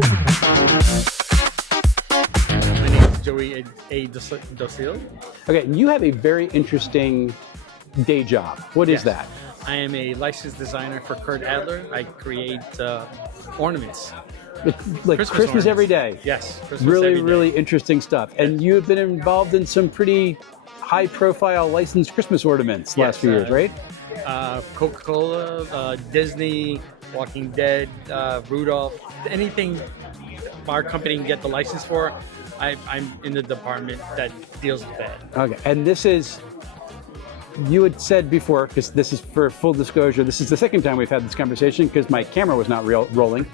My name is Joey A. Docile. Okay, and you have a very interesting day job. What is that? I am a licensed designer for Kurt Adler. I create ornaments. Like Christmas every day. Yes. Christmas really, every day. really interesting stuff. And you have been involved in some pretty high-profile licensed Christmas ornaments the last few years, right? Coca-Cola, Disney, Walking Dead, Rudolph, anything our company can get the license for, I'm in the department that deals with that. Okay, and this is, you had said before, because this is for full disclosure, this is the second time we've had this conversation because my camera was not rolling.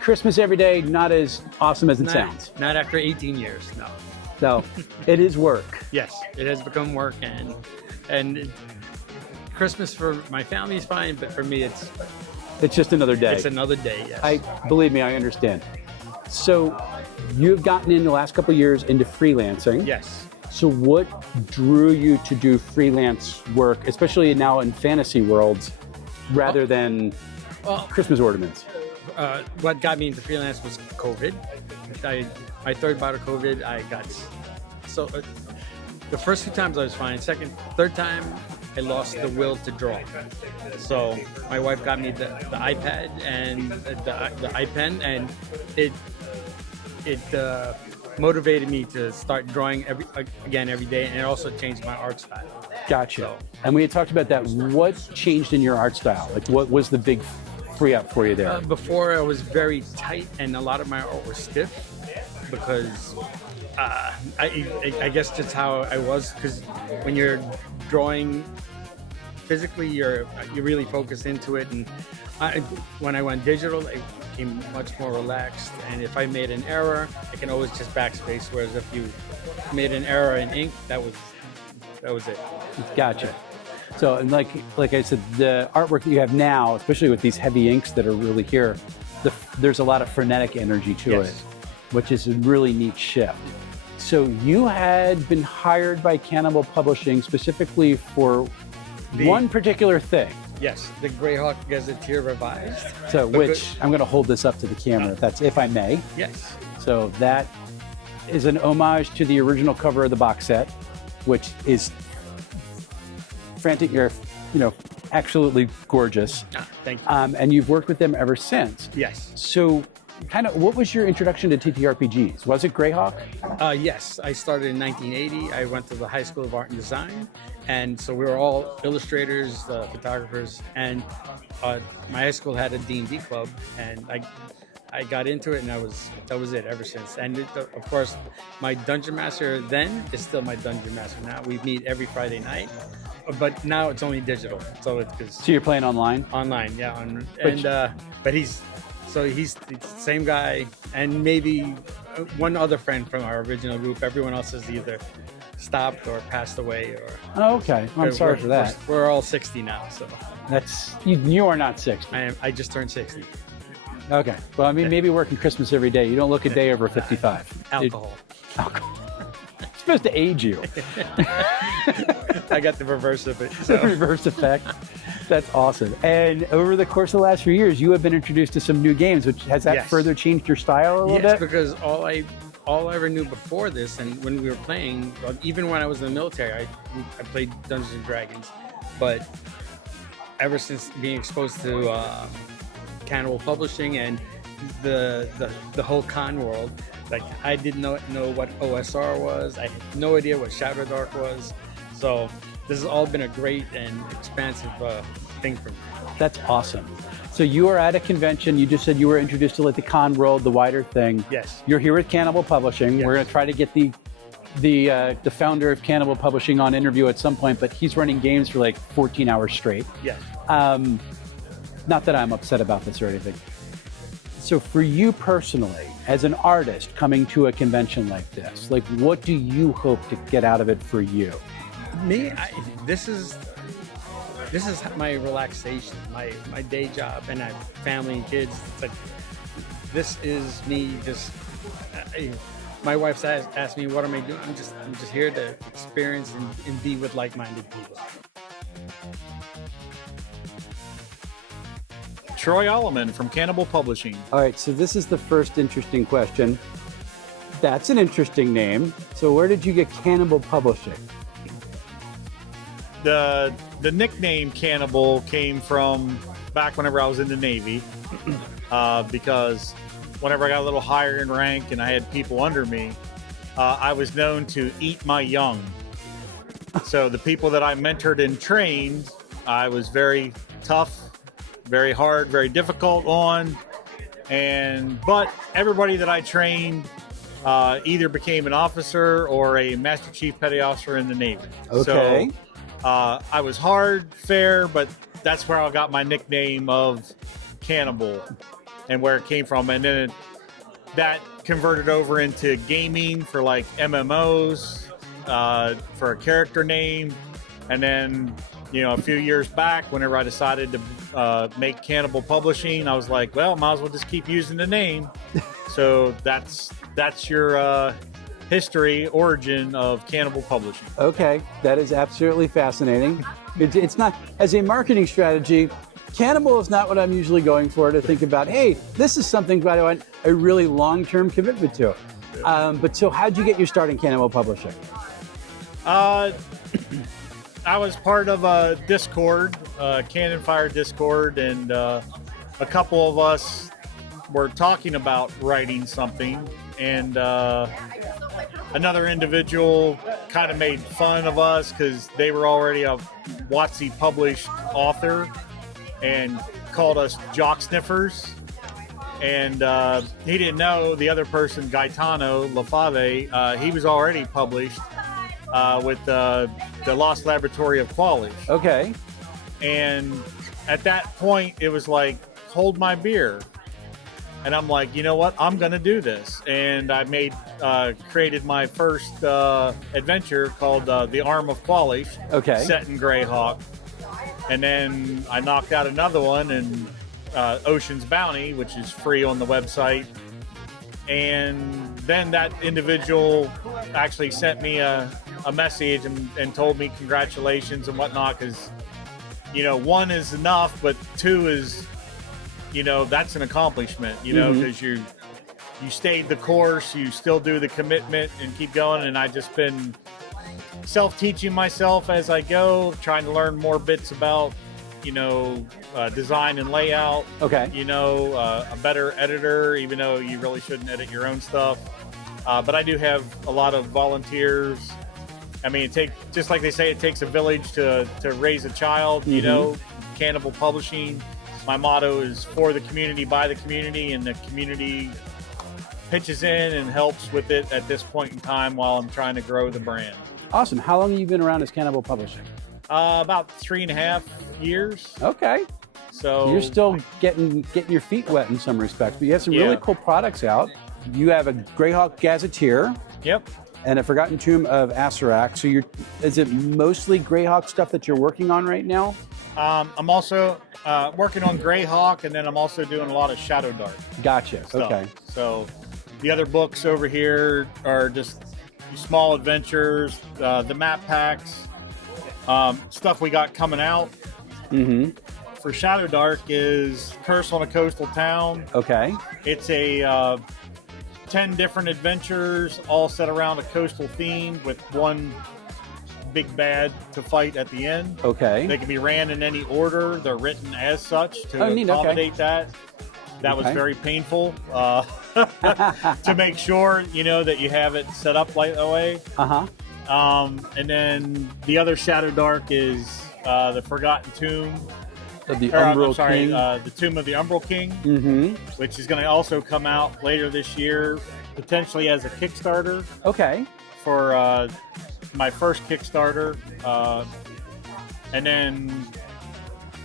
Christmas every day, not as awesome as it sounds. Not after 18 years, no. No, it is work. Yes, it has become work, and Christmas for my family is fine, but for me it's just another day. It's another day, yes. Believe me, I understand. So you've gotten in the last couple of years into freelancing. Yes. So what drew you to do freelance work, especially now in fantasy worlds, rather than Christmas ornaments? What got me into freelance was COVID. My third bout of COVID, I got so the first two times I was fine. Third time I lost the will to draw. So my wife got me the iPad and the iPen, and it motivated me to start drawing every day, and it also changed my art style. Gotcha. So, and we had talked about that. What changed in your art style? Like, what was the big free up for you there? Before I was very tight, and a lot of my art was stiff because I guess that's how I was. Because when you're drawing physically, you're really focused into it, and when I went digital, I became much more relaxed. And if I made an error, I can always just backspace. Whereas if you made an error in ink, that was it. Gotcha. So, and like I said, the artwork that you have now, especially with these heavy inks that are really here, there's a lot of frenetic energy to it, which is a really neat shift. So you had been hired by Cannibaal Publishing specifically for one particular thing. Yes, the Greyhawk Gazetteer Revised. So, which I'm going to hold this up to the camera, if I may. Yes. So that is an homage to the original cover of the box set, which is frantic, absolutely gorgeous. Thank you. And you've worked with them ever since. Yes. So, what was your introduction to TTRPGs? Was it Greyhawk? Yes, I started in 1980. I went to the High School of Art and Design, and so we were all illustrators, photographers, and my high school had a D&D club, and I got into it, and that was it ever since. And of course, my Dungeon Master then is still my Dungeon Master now. We meet every Friday night, but now it's only digital. So you're playing online? Online, yeah. But he's the same guy, and maybe one other friend from our original group. Everyone else has either stopped or passed away, or. Oh, okay. I'm sorry for that. We're all 60 now, so. That's you are not 60. I just turned 60. Okay. Well, I mean, maybe working Christmas every day. You don't look a day over 55. Alcohol. It's supposed to age you. I got the reverse of it. So. Reverse effect. That's awesome. And over the course of the last few years, you have been introduced to some new games, which has that further changed your style a little bit? Yes, because all I ever knew before this, and when we were playing, even when I was in the military, I played Dungeons and Dragons. But ever since being exposed to Cannibaal Publishing and the whole con world, like I didn't know what OSR was. I had no idea what Shadow Dark was. So this has all been a great and expansive thing for me. That's awesome. So you are at a convention. You just said you were introduced to like the con world, the wider thing. Yes. You're here with Cannibaal Publishing. Yes. We're going to try to get the founder of Cannibaal Publishing on interview at some point, but he's running games for like 14 hours straight. Yes. Not that I'm upset about this or anything. So for you personally, as an artist coming to a convention like this, like what do you hope to get out of it for you? Me, this is my relaxation, my day job, and I have family and kids. It's like, this is me just. My wife's asked me, what am I doing? I'm just here to experience and be with like-minded people. Troy Alleman from Cannibaal Publishing. All right, so this is the first interesting question. That's an interesting name. So where did you get Cannibaal Publishing? The nickname Cannibaal came from back whenever I was in the Navy, because whenever I got a little higher in rank and I had people under me, I was known to eat my young. So the people that I mentored and trained, I was very tough, very hard, very difficult on, but everybody that I trained either became an officer or a Master Chief Petty Officer in the Navy. Okay. So I was hard, fair, but that's where I got my nickname of Cannibaal and where it came from. And then that converted over into gaming for like MMOs, for a character name. And then, you know, a few years back, whenever I decided to make Cannibaal Publishing, I was like, well, might as well just keep using the name. So that's your history, origin of Cannibaal Publishing. Okay, that is absolutely fascinating. It's not, as a marketing strategy, Cannibaal is not what I'm usually going for, to think about, hey, this is something I want a really long-term commitment to. But so how'd you get your start in Cannibaal Publishing? I was part of a Discord, Cannon Fire Discord, and a couple of us were talking about writing something, and another individual kind of made fun of us because they were already a WotC published author and called us jock sniffers. And he didn't know the other person, Gaetano Lafave, he was already published with the Lost Laboratory of Qualish. Okay. And at that point, it was like, hold my beer. And I'm like, you know what? I'm going to do this. And I created my first adventure called The Arm of Qualish, Okay. set in Greyhawk. And then I knocked out another one in Ocean's Bounty, which is free on the website. And then that individual actually sent me a message and told me congratulations and whatnot, because, you know, one is enough, but two is, you know, that's an accomplishment, you know, because you stayed the course, you still do the commitment and keep going. And I've just been self-teaching myself as I go, trying to learn more bits about, you know, design and layout. Okay. You know, a better editor, even though you really shouldn't edit your own stuff. But I do have a lot of volunteers. I mean, just like they say, it takes a village to raise a child, you know. Cannibaal Publishing, my motto is for the community, by the community, and the community pitches in and helps with it at this point in time while I'm trying to grow the brand. Awesome. How long have you been around as Cannibaal Publishing? About 3.5 years. Okay. So you're still getting your feet wet in some respects, but you have some really cool products out. You have a Greyhawk Gazetteer. Yep. And a Forgotten Tomb of Asarak. So is it mostly Greyhawk stuff that you're working on right now? I'm also working on Greyhawk, and then I'm also doing a lot of Shadow Dark. Gotcha. Stuff. Okay. So the other books over here are just small adventures, the map packs, stuff we got coming out. For Shadow Dark is Curse on a Coastal Town. Okay. It's a 10 different adventures all set around a coastal theme with one big bad to fight at the end. Okay. They can be ran in any order. They're written as such to accommodate that. That was very painful to make sure, you know, that you have it set up like that way. And then the other Shadow Dark is the Forgotten Tomb. The Tomb of the Umbral King, which is going to also come out later this year, potentially as a Kickstarter. Okay. For my first Kickstarter, and then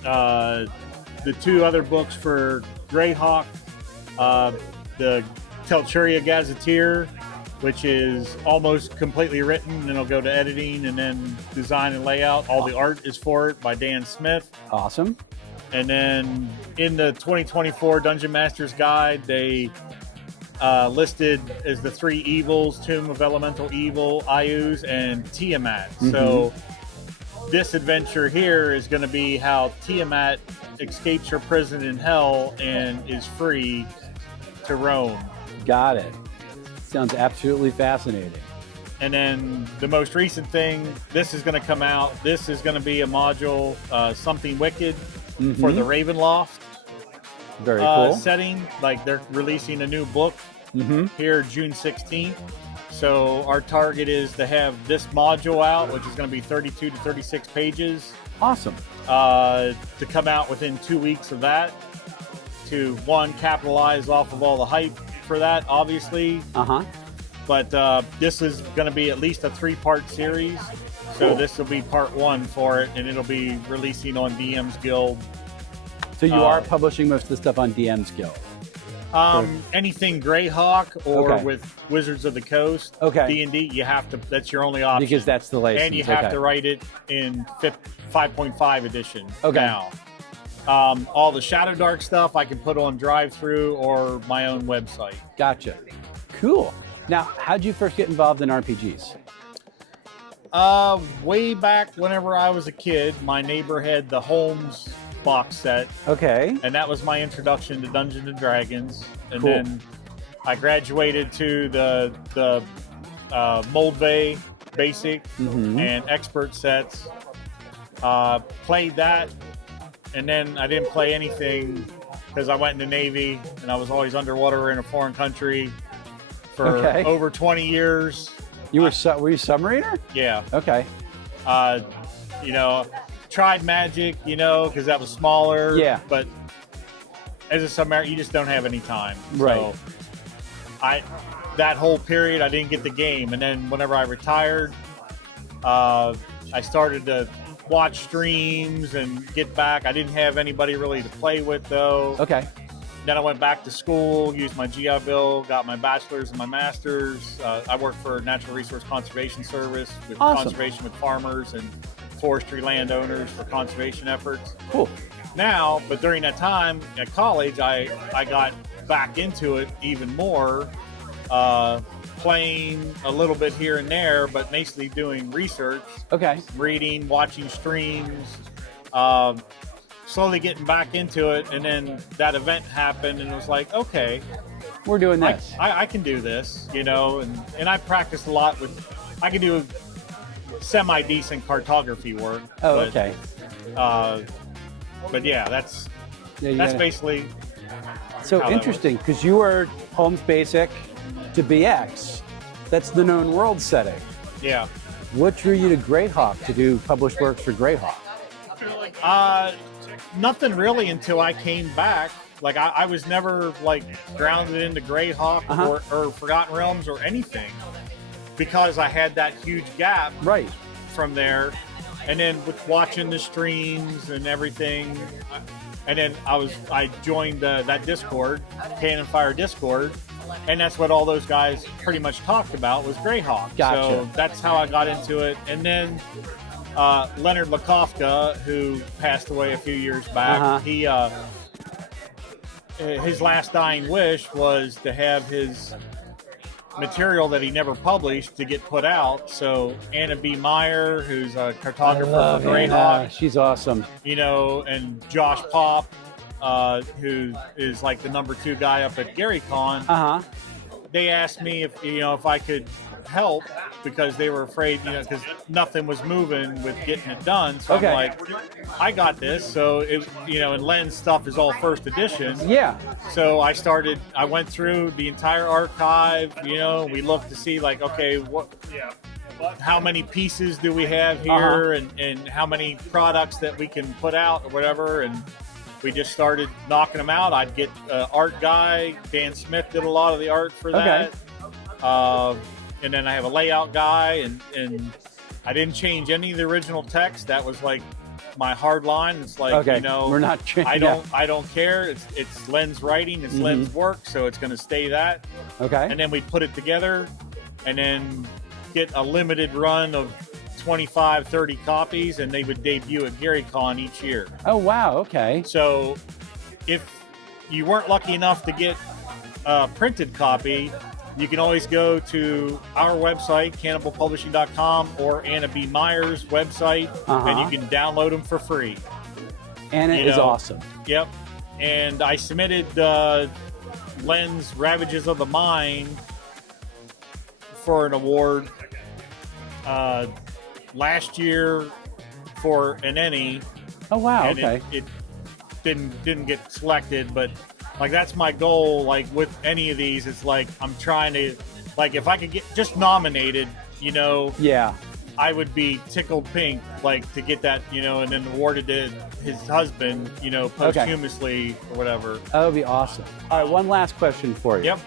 the two other books for Greyhawk, the Telchuria Gazetteer, which is almost completely written, and it'll go to editing and then design and layout. All the art is for it by Dan Smith. Awesome. And then in the 2024 Dungeon Master's Guide, they listed as the three evils, Tomb of Elemental Evil, Ayuz, and Tiamat. So this adventure here is going to be how Tiamat escapes her prison in hell and is free to roam. Got it. Sounds absolutely fascinating. And then the most recent thing, this is going to come out. This is going to be a module, Something Wicked, for the Ravenloft Very cool. setting. Like they're releasing a new book here June 16th. So our target is to have this module out, which is going to be 32 to 36 pages. Awesome. To come out within 2 weeks of that. To one, capitalize off of all the hype for that, obviously. But this is going to be at least a 3-part series. So this will be part 1 for it, and it'll be releasing on DM's Guild. So you are publishing most of the stuff on DM's Guild? Anything Greyhawk or with Wizards of the Coast, D&D, you have to. That's your only option. Because that's the license. And you have to write it in 5.5 edition now. All the Shadow Dark stuff I can put on drive-through or my own website. Gotcha. Cool. Now, how'd you first get involved in RPGs? Way back whenever I was a kid, my neighbor had the Holmes box set. And that was my introduction to Dungeons and Dragons. And then I graduated to the Moldvay basic and expert sets. Played that, and then I didn't play anything because I went in the Navy and I was always underwater in a foreign country for over 20 years. You were you submariner? Yeah. Okay. You know, tried Magic, you know, because that was smaller. Yeah. But as a submariner, you just don't have any time. Right. So that whole period, I didn't get the game. And then whenever I retired, I started to watch streams and get back. I didn't have anybody really to play with, though. Then I went back to school, used my GI Bill, got my bachelor's and my master's. I worked for Natural Resource Conservation Service with conservation with farmers and forestry landowners for conservation efforts. Now, but during that time at college, I got back into it even more, playing a little bit here and there, but basically doing research, reading, watching streams, slowly getting back into it. And then that event happened and it was like, okay, we're doing this. I can do this, you know, and I practiced a lot with, I can do semi-decent cartography work. But yeah, that's basically so interesting, because you were Holmes Basic to BX. That's the known world setting. Yeah. What drew you to Greyhawk to do published works for Greyhawk? Nothing really until I came back. Like I was never like grounded into Greyhawk or Forgotten Realms or anything, because I had that huge gap from there. And then with watching the streams and everything, and then I joined that Discord, Cannon Fire Discord, and that's what all those guys pretty much talked about was Greyhawk. So that's how I got into it. And then Leonard Lakofka, who passed away a few years back, he his last dying wish was to have his material that he never published to get put out. So Anna B. Meyer, who's a cartographer for Greyhawk, she's awesome. You know, and Josh Pop, who is like the #2 guy up at GaryCon. They asked me if I could help, because they were afraid, because nothing was moving with getting it done. So I'm like, I got this. So and Len's stuff is all first edition. So I went through the entire archive. We looked to see like, okay, how many pieces do we have here, and how many products that we can put out or whatever. And we just started knocking them out. I'd get an art guy. Dan Smith did a lot of the art for that. And then I have a layout guy, and I didn't change any of the original text. That was like my hard line. It's like, we're not I don't care. It's Len's writing, it's Len's work, so it's going to stay that. And then we put it together, and then get a limited run of 25, 30 copies, and they would debut at GaryCon each year. Oh, wow. So if you weren't lucky enough to get a printed copy, you can always go to our website, cannibalpublishing.com, or Anna B. Meyer's website, and you can download them for free. Anna is awesome. Yep. And I submitted Len's Ravages of the Mind for an award last year for an ENnie. Oh wow! And Okay. it didn't get selected, but like that's my goal. Like with any of these, it's like I'm trying to, like if I could get just nominated, you know. Yeah. I would be tickled pink, like to get that, you know, and then awarded to his husband, you know, posthumously or whatever. That would be awesome. All right, one last question for you. Yep.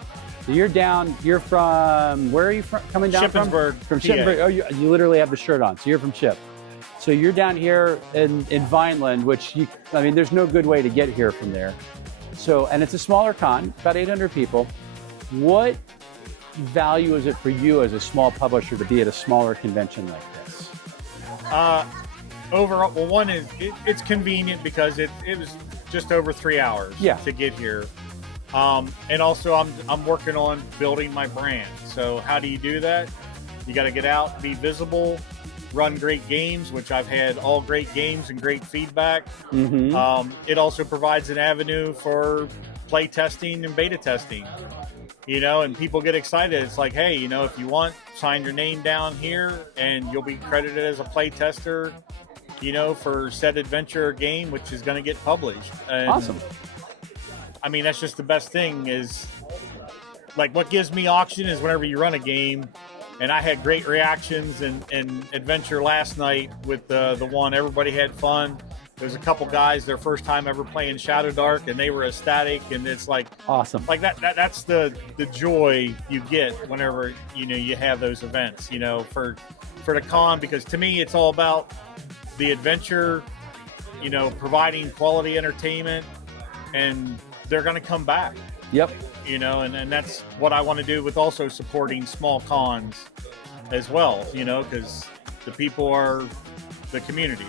So you're from, where are you from, coming down Shippensburg, from? From PA. Shippensburg. Oh, you literally have the shirt on, so you're from Ship. So you're down here in Vineland, which I mean, there's no good way to get here from there. So, and it's a smaller con, about 800 people. What value is it for you as a small publisher to be at a smaller convention like this? Overall, well, one is it's convenient because it was just over 3 hours to get here. And also I'm working on building my brand. So how do you do that? You got to get out, be visible, run great games, which I've had all great games and great feedback. It also provides an avenue for play testing and beta testing, you know, and people get excited. It's like, hey, you know, if you want, sign your name down here and you'll be credited as a play tester, you know, for said adventure or game, which is going to get published. And, awesome. I mean, that's just the best thing is, like, what gives me auction is whenever you run a game, and I had great reactions in Adventure last night with the one. Everybody had fun. There's a couple guys, their first time ever playing Shadow Dark, and they were ecstatic. And it's like awesome. Like that's the joy you get whenever, you know, you have those events, you know, for the con, because to me it's all about the adventure, you know, providing quality entertainment, and they're going to come back. Yep. You know, and that's what I want to do with also supporting small cons as well, you know, because the people are the community.